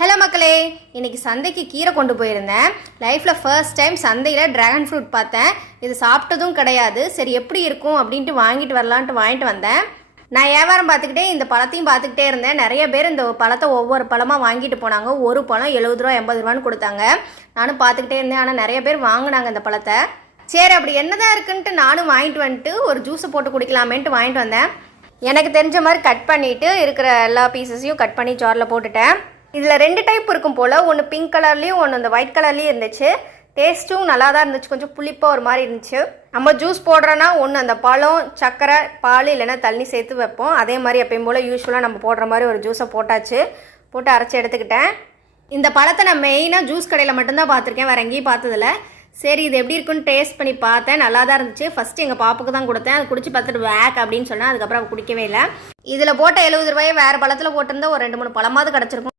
Hello மக்களே, இன்றைக்கி சந்தைக்கு கீரை கொண்டு போயிருந்தேன். லைஃப்பில் ஃபர்ஸ்ட் டைம் சந்தையில் ட்ராகன் ஃப்ரூட் பார்த்தேன். இது சாப்பிட்டதும் கிடையாது. சரி எப்படி இருக்கும் அப்படின்ட்டு வாங்கிட்டு வாங்கிட்டு வந்தேன். நான் வியாபாரம் பார்த்துக்கிட்டே இந்த பழத்தையும் பார்த்துக்கிட்டே இருந்தேன். நிறைய பேர் இந்த பழத்தை ஒவ்வொரு பழமாக வாங்கிட்டு போனாங்க. ஒரு பழம் 70 ரூபா 80 ரூபான்னு கொடுத்தாங்க. நானும் பார்த்துக்கிட்டே இருந்தேன். ஆனால் நிறைய பேர் வாங்கினாங்க இந்த பழத்தை. சரி அப்படி என்னதான் இருக்குன்ட்டு நானும் வாங்கிட்டு வந்துட்டு ஒரு ஜூஸை போட்டு குடிக்கலாமேன்ட்டு வாங்கிட்டு வந்தேன். எனக்கு தெரிஞ்ச மாதிரி கட் பண்ணிவிட்டு இருக்கிற எல்லா பீசஸையும் கட் பண்ணி ஜாரில் போட்டுட்டேன். இதில் 2 டைப் இருக்கும் போல். ஒன்று பிங்க் கலர்லேயும் ஒன்று இந்த ஒயிட் கலர்லேயும் இருந்துச்சு. டேஸ்ட்டும் நல்லா தான் இருந்துச்சு. கொஞ்சம் புளிப்பாக ஒரு மாதிரி இருந்துச்சு. நம்ம ஜூஸ் போடுறோன்னா ஒன்று அந்த பழம், சர்க்கரை, பால் இல்லைன்னா தண்ணி சேர்த்து வைப்போம். அதே மாதிரி எப்பயும் போல் யூஸ்வலாக நம்ம போடுற மாதிரி ஒரு ஜூஸை போட்டு அரைச்சி எடுத்துக்கிட்டேன். இந்த பழத்தை நான் மெயினாக ஜூஸ் கடையில் மட்டும்தான் பார்த்துருக்கேன், வேறு எங்கேயும் பார்த்ததில்ல. சரி இது எப்படி இருக்குன்னு டேஸ்ட் பண்ணி பார்த்தேன். நல்லா தான் இருந்துச்சு. ஃபஸ்ட்டு எங்கள் பாப்புக்கு தான் கொடுத்தேன். அது குடிச்சு பார்த்துட்டு வேக் அப்படின்னு சொன்னேன். அதுக்கப்புறம் குடிக்கவே இல்லை. இதில் போட்ட 70 ரூபாயை வேறு பழத்தில் போட்டிருந்தா ஒரு 2-3 பழமாவது கிடச்சிருக்கும்.